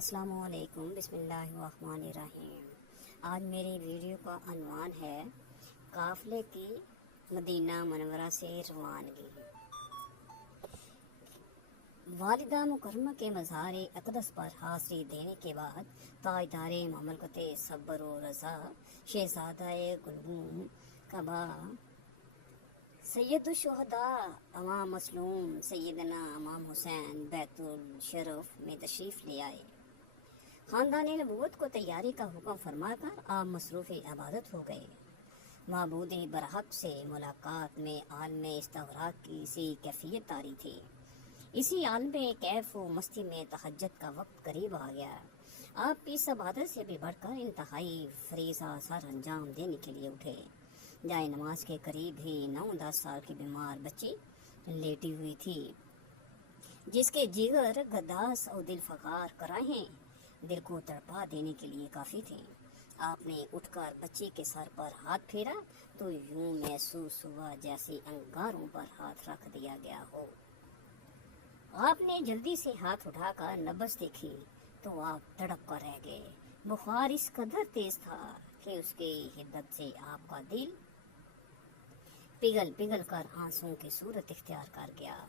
السلام علیکم، بسم اللہ الرحمن الرحیم۔ آج میری ویڈیو کا عنوان ہے قافلے کی مدینہ منورہ سے روانگی۔ والدہ مکرمہ کے مزار اقدس پر حاضری دینے کے بعد تاجدار مملکت صبر و رضا شہزادہ گلگون کعبہ سید الشہداء امام مسلوم سیدنا امام حسین بیت الشرف میں تشریف لے آئے۔ خاندان نبوت کو تیاری کا حکم فرما کر آپ مصروف عبادت ہو گئے۔ معبود برحق سے ملاقات میں عالم استغراق کی سی کیفیت طاری تھی۔ اسی عالم کیف و مستی میں تہجد کا وقت قریب آ گیا۔ آپ اس عبادت سے بھی بڑھ کر انتہائی فریضہ سر انجام دینے کے لیے اٹھے۔ جائے نماز کے قریب ہی 9-10 سال کی بیمار بچی لیٹی ہوئی تھی، جس کے جگر گداس اور دل فقار کراہیں دل کو تڑپا دینے کے لیے کافی تھے۔ آپ نے اٹھ کر بچی کے سر پر ہاتھ پھیرا تو یوں محسوس ہوا جیسے انگاروں پر ہاتھ رکھ دیا گیا ہو۔ آپ نے جلدی سے ہاتھ اٹھا کر نبض دیکھی تو آپ تڑپ کر رہ گئے۔ بخار اس قدر تیز تھا کہ اس کی حدت سے آپ کا دل پگھل پگھل کر آنسوں کی صورت اختیار کر گیا۔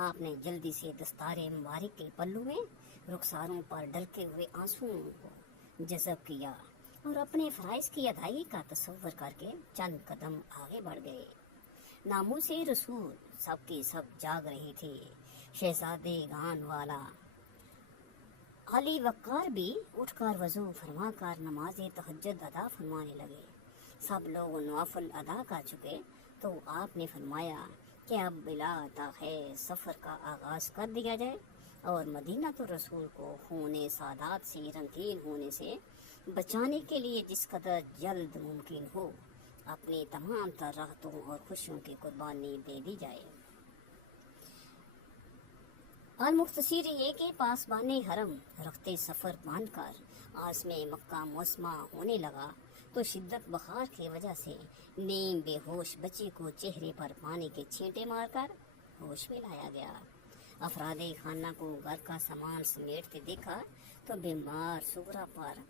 آپ نے جلدی سے دستار مبارک کے پلو میں رخساروں پر ڈلتے ہوئے آنسوؤں کو جذب کیا اور اپنے فرائض کی ادائیگی کا تصور کر کے چند قدم آگے بڑھ گئے۔ ناموس رسول سب کی سب جاگ رہی تھی۔ شہزادے گان والا علی وقار بھی اٹھ کر وضو فرما کر نماز تہجد ادا فرمانے لگے۔ سب لوگ نوافل ادا کر چکے تو آپ نے فرمایا کہ اب بلا تاخیر سفر کا آغاز کر دیا جائے اور مدینہ رسول کو خون سادات سے رنگین ہونے سے بچانے کے لیے جس قدر جلد ممکن ہو اپنی تمام تر راحتوں اور خوشیوں کی قربانی دے دی جائے۔ المختصر یہ کہ پاسبان حرم رخت سفر باندھ کر آس میں مکہ معظمہ ہونے لگا تو شدت بخار کی وجہ سے نیم بے ہوش بچی کو چہرے پر پانی کے چھینٹے مار کر ہوش میں لایا گیا۔ افراد خانہ کو گھر کا سامان سمیٹتے دیکھا تو بیمار سغرا پر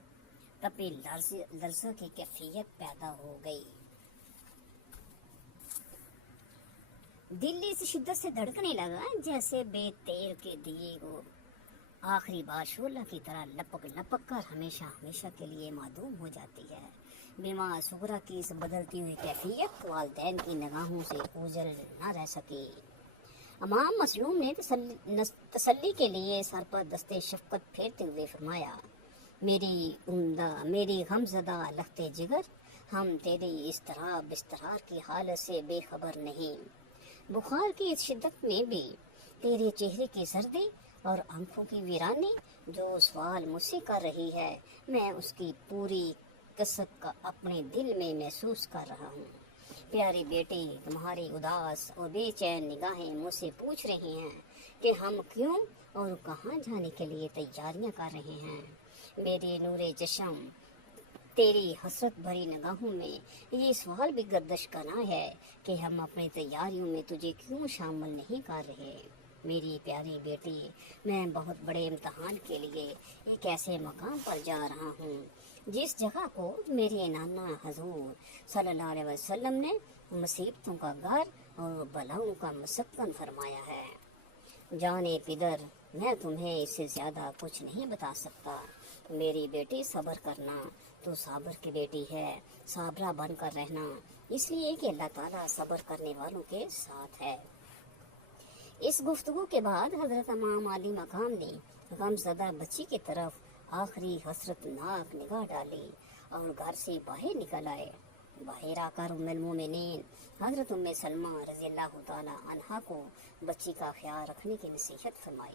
تپے لرزہ کی کیفیت پیدا ہو گئی۔ دل اس شدت سے دھڑکنے لگا جیسے بے تیل کے دیے کو آخری بار شعلہ کی طرح لپک لپک کر ہمیشہ ہمیشہ کے لیے معدوم ہو جاتی ہے۔ بیمار سغرا کی اس بدلتی ہوئی کیفیت والدین کی نگاہوں سے اوجھل نہ رہ سکی۔ امام مسلوم نے تسلی کے لیے سر پر دستے شفقت پھیرتے ہوئے فرمایا، میری عمدہ، میری غمزدہ لخت جگر، ہم تیری اضطراب اضطرار کی حالت سے بے خبر نہیں۔ بخار کی اس شدت میں بھی تیرے چہرے کی زردی اور آنکھوں کی ویرانی جو سوال مجھ سے کر رہی ہے، میں اس کی پوری کثرت کا اپنے دل میں محسوس کر رہا ہوں۔ پیاری بیٹی، تمہاری اداس اور بے چین نگاہیں مجھ سے پوچھ رہی ہیں کہ ہم کیوں اور کہاں جانے کے لیے تیاریاں کر رہے ہیں۔ میرے نور چشم، تیری حسرت بھری نگاہوں میں یہ سوال بھی گردش کرنا ہے کہ ہم اپنی تیاریوں میں تجھے کیوں شامل نہیں کر رہے۔ میری پیاری بیٹی، میں بہت بڑے امتحان کے لیے ایک ایسے مقام پر جا رہا ہوں جس جگہ کو میرے نانا حضور صلی اللہ علیہ وسلم نے مصیبتوں کا گھر اور بلاؤں کا مسکن فرمایا ہے۔ جانے پدر، میں تمہیں اس سے زیادہ کچھ نہیں بتا سکتا۔ میری بیٹی، صبر کرنا، تو صابر کی بیٹی ہے، صابرہ بن کر رہنا، اس لیے کہ اللہ تعالیٰ صبر کرنے والوں کے ساتھ ہے۔ اس گفتگو کے بعد حضرت امام علی مقام نے غمزدہ بچی کی طرف آخری حسرت ناک نگاہ ڈالی اور گھر سے باہر نکل آئے۔ باہر آ کر ام المومنین حضرت ام سلمہ رضی اللہ تعالی عنہا کو بچی کا خیال رکھنے کی نصیحت فرمائی۔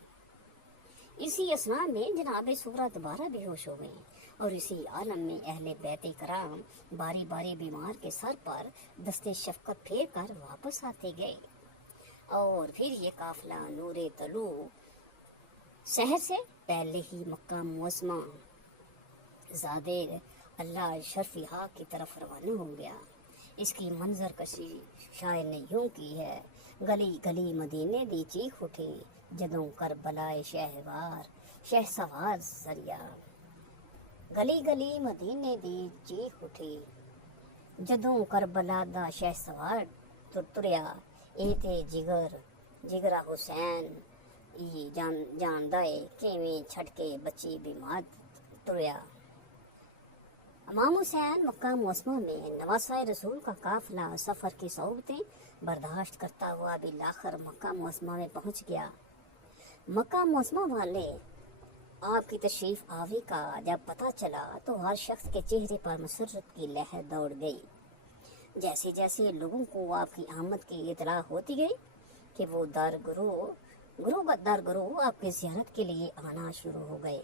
اسی اثناء میں جناب سغرا دوبارہ بے ہوش ہو گئیں اور اسی عالم میں اہل بیت کرام باری باری بیمار کے سر پر دستے شفقت پھیر کر واپس آتے گئے اور پھر یہ قافلہ نور طلوع شہر سے پہلے ہی مکہ معظمہ زادے اللہ شرفیہ کی طرف روانہ ہو گیا۔ اس کی منظر کشی شاعر نے یوں کی ہے، گلی گلی مدینے دی چیخ اٹھی، جدوں کربلائے شہوار शहसवार जरिया गली गली मदीने दी चीख उठी जदों करबला दा शहसवार तुरिया ਇਹ ਤੇ ਜਿਗਰਾ ਹੁਸੈਨ ਇਹ ਜਾਣਦਾ ਏ ਕਿਵੇਂ ਛੱਡ ਕੇ ਬੱਚੀ ਬਿਮਾਰ ਤੁਰਿਆ। इमाम हुसैन मक्का मुअज़्ज़मा में नवासा रसूल का काफिला सफ़र की सौबतें बर्दाश्त करता हुआ बिलाखिर मक्का मुअज़्ज़मा में पहुंच गया। मक्का मुअज़्ज़मा वाले आपकी तशरीफ़ आवी का जब पता चला तो हर शख्स के चेहरे पर मसरत की लहर दौड़ गई। जैसे जैसे लोगों को आपकी आमद की इतला होती गई कि वो दर गुरु आपकी ज़ियारत के लिए आना शुरू हो गए।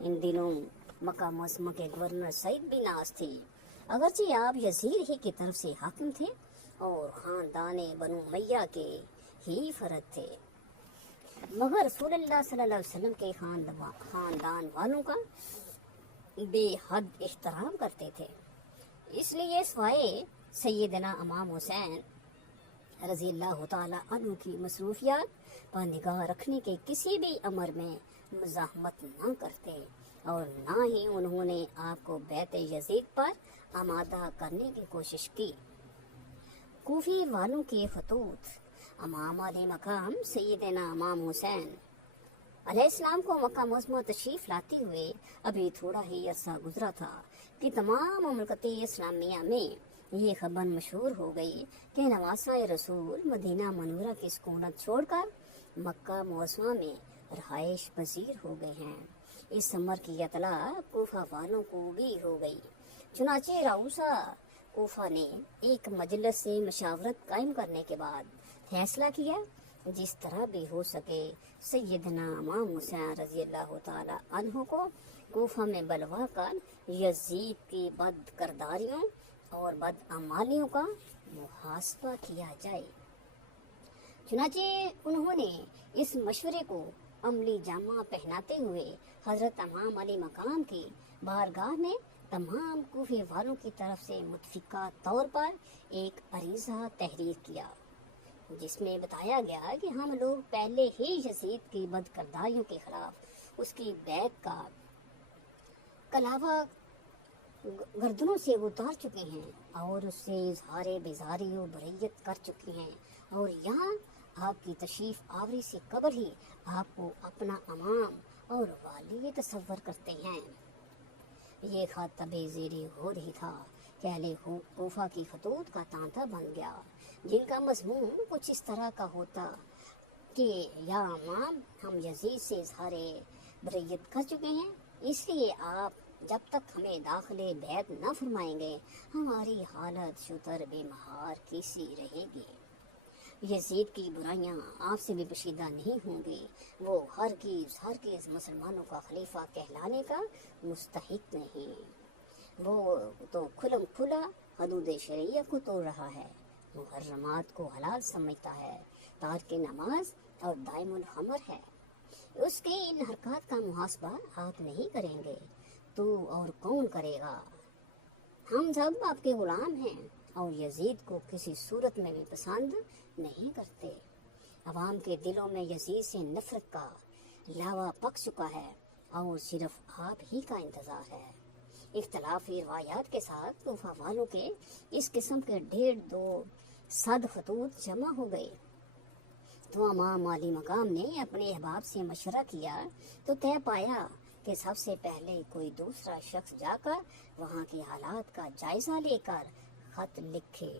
इन दिनों मक्का मुअज़्ज़मा के गवर्नर सईद बिन नास थी। अगरचे आप यजीद ही की तरफ से हाकिम थे और ख़ानदान बनु उमय्या के ही फर्द थे, मगर रसूलुल्लाह सल्लल्लाहु अलैहि वसल्लम के ख़ानदान वालों का बेहद एहतराम करते थे। इसलिए सवाए सैयदना इमाम हुसैन रज़ी अल्लाह तआला अन्हु की मसरूफियात पर निगाह रखने के किसी भी अमर में मुज़ाहमत न करते और ना ही उन्होंने आपको बैत यजीद पर आमादा करने की कोशिश की। कूफी वालों के खतूत इमाम अली मकाम सैयदना इमाम हुसैन अलैहिस्सलाम को मक्का मुअज़्ज़मा तशरीफ़ लाते हुए अभी थोड़ा ही अरसा गुजरा था कि तमाम मुमलकत इस्लामिया में ये खबर मशहूर हो गई कि नवासा रसूल मदीना मनूरा की सुकूनत छोड़कर मक्का मुअज़्ज़मा में रहाइश पजीर हो गए हैं। इस अमर की इतला कूफा वालों को भी हो गई। चुनाचे राउसा कूफा ने एक मजलिस से मशावरत कायम करने के बाद फैसला किया जिस तरह भी हो सके सैयदना इमाम हुसैन रज़ी अल्लाह तआला अन्हु को कूफा में बलवा कर यजीद की बद करदारियों और बदअमालियों का मुहासबा किया जाए। चुनाचे उन्होंने इस मशवरे को अमली जामा पहनाते हुए हजरत इमाम अली मकाम की बारगाह में तमाम कूफे वालों की तरफ से मुतफिका तौर पर एक अरीज़ा तहरीर किया जिसमें बताया गया कि हम लोग पहले ही यजीद की बदकरदारियों के खिलाफ उसकी बैत का कलावा गर्दनों से उतार चुके हैं और उससे इजहार बेजारी और बरैयत कर चुके हैं और यहाँ आपकी तशरीफ आवरी से कबल ही आपको अपना अमाम और वाली तसव्वुर करते हैं। ये खत तबे ज़ेरे हो रही था कि अहले कूफा की खतूत का तांता बन गया जिनका मज़मून कुछ इस तरह का होता कि या अमाम हम यजीद से इजहार बरैयत कर चुके हैं, इसलिए आप जब तक हमें दाखिले बैत न फरमाएंगे हमारी हालत शुतर बेमहार कैसी रहेगी। यजीद की बुराइयां आपसे भी पोशीदा नहीं होंगी। वो हरगिज़ मुसलमानों का खलीफा कहलाने का मुस्तहिक नहीं। वो तो खुलम खुला हदूद शरिया को तोड़ रहा है, मुहर्रमात को हलाल समझता है, तारके नमाज और दाइमुल खमर है। उसके इन हरकत का मुहासबा आप नहीं करेंगे तो और कौन करेगा? हम सब आपके गुलाम हैं और यजीद को किसी सूरत में भी पसंद नहीं करते। अवाम के दिलों में यजीद से नफरत का लावा पक चुका है और सिर्फ आप ही का इंतज़ार है। इख्तलाफी रवायात के साथ कूफा वालों के इस किस्म के 1.5-2 खतूत जमा हो गए तो इमाम अली मकाम ने अपने अहबाब से मशवरा किया तो तय पाया कि सबसे पहले कोई दूसरा शख्स जाकर वहाँ के हालात का जायज़ा लेकर खत लिखे।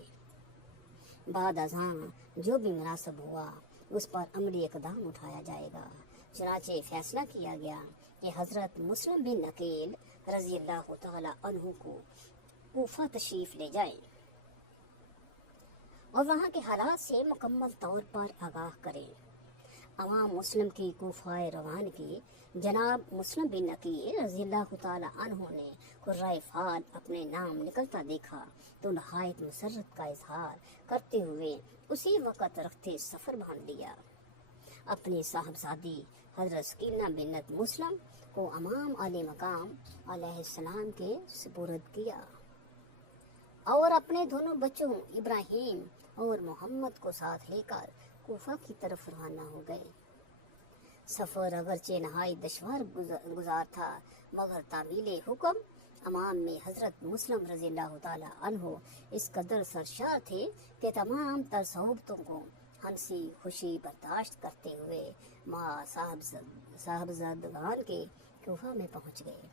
बाद अज़ां जो भी मुनासिब हुआ उस पर अमली इक़दाम उठाया जाएगा। चुनाचे फैसला किया गया कि हज़रत मुस्लिम बिन अकील रज़ी अल्लाह तआला अन्हु को कूफा तशरीफ़ ले जाएं और वहाँ के हालात से मुकम्मल तौर पर आगाह करें। अवाम मुस्लिम की कूफाए रवान की जनाब मुस्लिम बिन अकील रज़ी अल्लाह तआला अन्हु ने कुर्राए फाल अपने नाम निकलता देखा तो नहायत मसरत का इजहार करते हुए उसी वक़्त रखते सफ़र बांध लिया। अपनी साहबजादी हज़रत सकीना बिन्नत मुस्लिम को इमाम अली मकाम अलैहिस्सलाम के सुपुर्द किया और अपने दोनों बच्चों इब्राहिम और मोहम्मद को साथ लेकर कूफा की तरफ रवाना हो गए। सफ़र अगरचे नहाई दुश्वार गुजार था, मगर तामील हुक्म अमाम में हज़रत मुस्लिम रज़ियल्लाहु ताला अन्हो इस कदर सरशार थे कि तमाम तर सहूबतों को हंसी खुशी बर्दाश्त करते हुए माँ साहबजादगान के कूफा में पहुँच गए।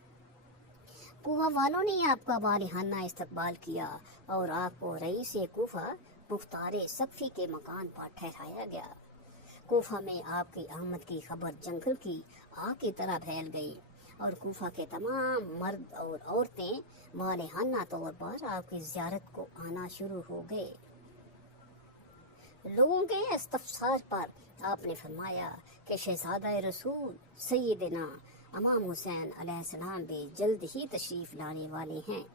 कूफा वालों ने आपका बारिहाना इस्तकबाल किया और आपको रईस कूफा मुख्तार सक़फ़ी के मकान पर ठहराया गया। कूफा में आपकी आमद की खबर जंगल की आग की तरह फैल गई और कूफा के तमाम मर्द और औरतें मालिहाना तौर पर आपकी ज़ियारत को आना शुरू हो गए। लोगों के इस्तफसार पर आपने फरमाया कि शहज़ादा रसूल सैयदना इमाम हुसैन अलैहिस्सलाम भी जल्द ही तशरीफ़ लाने वाले हैं।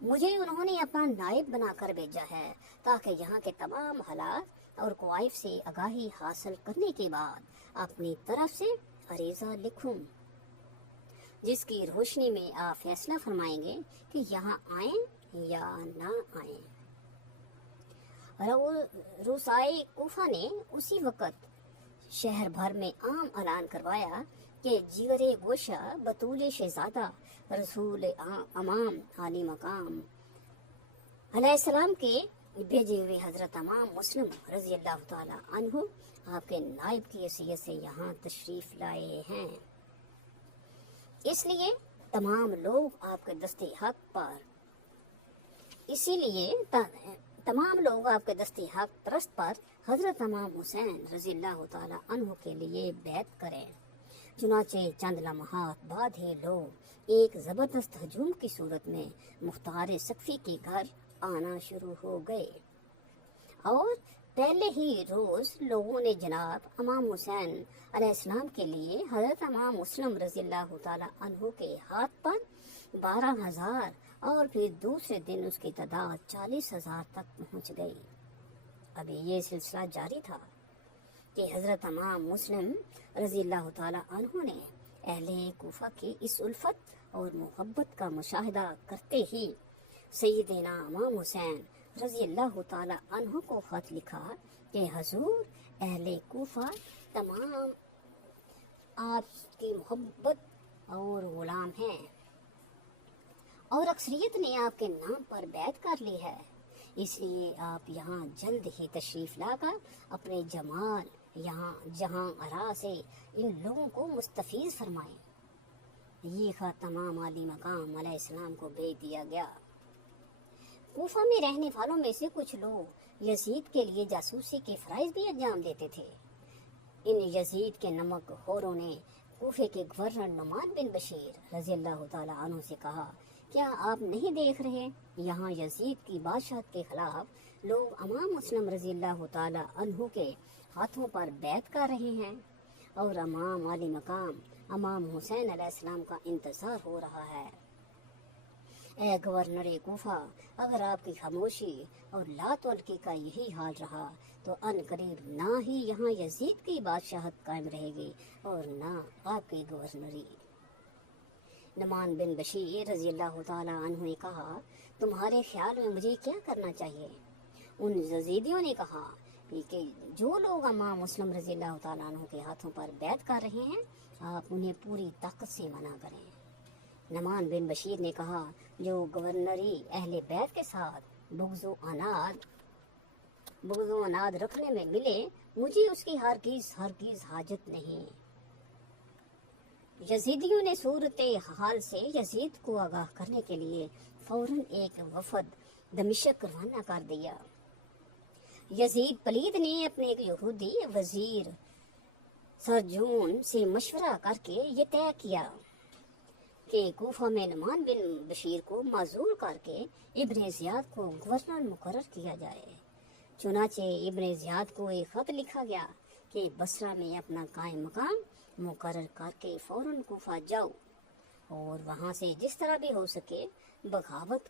मुझे उन्होंने अपना नायब बनाकर भेजा है ताकि यहाँ के तमाम हालात और क्वाइफ से आगाही हासिल करने के बाद अपनी तरफ से अरीज़ा लिखूं, जिसकी रोशनी में आप फैसला फरमाएंगे कि यहाँ आएं या ना आएं। रूसाए कूफा ने उसी वक़्त शहर भर में आम ऐलान करवाया कि जिगरे गोशा बतूल शहजादा रसूल अमाम आली मकाम अलैहिस्सलाम के भेजे हुए हज़रत इमाम मुस्लिम रज़ियल्लाहु ताला अन्हु आपके नायब की हैसियत से यहाँ तशरीफ़ लाए हैं। इसलिए तमाम लोग आपके दस्ते हक पर तमाम लोग आपके दस्ते हक परस्त पर हज़रत इमाम हुसैन रज़ियल्लाहु ताला अन्हु के लिए बैत करें। चुनाचे चंद लम्हात बाद ही लोग एक ज़बरदस्त हजूम की सूरत में मुख्तार सक़फ़ी के घर आना शुरू हो गए और पहले ही रोज़ लोगों ने जनाब इमाम हुसैन अलैहिस्सलाम के लिए हज़रत इमाम मुस्लिम रज़ियल्लाहु ताला अन्हु के हाथ पर 12,000 और फिर दूसरे दिन उसकी तादाद 40,000 तक पहुँच गई। अभी ये सिलसिला जारी था कि हज़रत इमाम मुस्लिम रज़ियल्लाहु ताला अन्हु ने अहले कूफा की इस उल्फत और मोहब्बत का मुशाहिदा करते ही सैयदना इमाम हुसैन रज़ियल्लाहु ताला अन्हु को ख़त लिखा कि हजूर अहले कूफा तमाम आपकी मोहब्बत और गुलाम हैं और अक्सरियत ने आपके नाम पर बैत कर ली है, इसलिए आप यहाँ जल्द ही तशरीफ़ लाकर अपने जमाल यहाँ जहाँ अरा से इन लोगों को मुस्तफ़ीज़ फरमाएं। ये ख़त तमाम आली मकाम अलैहिस्सलाम को भेज दिया गया। कूफा में रहने वालों में से कुछ लोग यजीद के लिए जासूसी के फ़राइज़ भी अंजाम देते थे। इन यजीद के नमक खोरों ने कूफे के गवर्नर नुमान बिन बशीर रज़ियल्लाहु ताला अन्हु से कहा, क्या आप नहीं देख रहे यहाँ यजीद की बादशाहत के खिलाफ लोग इमाम मुस्लिम रज़ियल्लाहु ताला अन्हु के हाथों पर बैत कर रहे हैं और इमाम आली मकाम इमाम हुसैन अलैहिस्सलाम का इंतज़ार हो रहा है। ए गवर्नर कूफा, अगर आपकी खामोशी और लातवलकी का यही हाल रहा तो अन करीब ना ही यहाँ यजीद की बादशाहत कायम रहेगी और ना आपकी गवर्नरी। नुमान बिन बशीर रज़ियल्लाहु ताला अन्हु ने कहा, तुम्हारे ख्याल में मुझे क्या करना चाहिए? उन यजीदियों ने कहा कि जो लोग इमाम मुस्लिम रज़ियल्लाहु ताला अन्हु के हाथों पर बैत कर रहे हैं, आप उन्हें पूरी ताकत से मना करें। नुमान बिन बशीर ने कहा, जो गवर्नरी अहले बैत के साथ बुग़्ज़ो अनाद रखने में मिले, मुझे उसकी हरगिज़ हाजत नहीं। यजीदियों ने सूरत हाल से यजीद को आगाह करने के लिए फौरन एक वफद दमिश्क रवाना कर दिया। यजीद पलीद ने अपने एक यहूदी वजीर सरजून से मशवरा करके ये तय किया कि कूफा में नुमान बिन बशीर को माजूल करके इब्न ज़ियाद को गवर्नर मुकर्रर किया जाए। चुनाचे इब्न ज़ियाद को एक ख़त लिखा गया कि बसरा में अपना कायम मकाम मुकर्रर करके फौरन कूफा जाओ और वहाँ से जिस तरह भी हो सके बगावत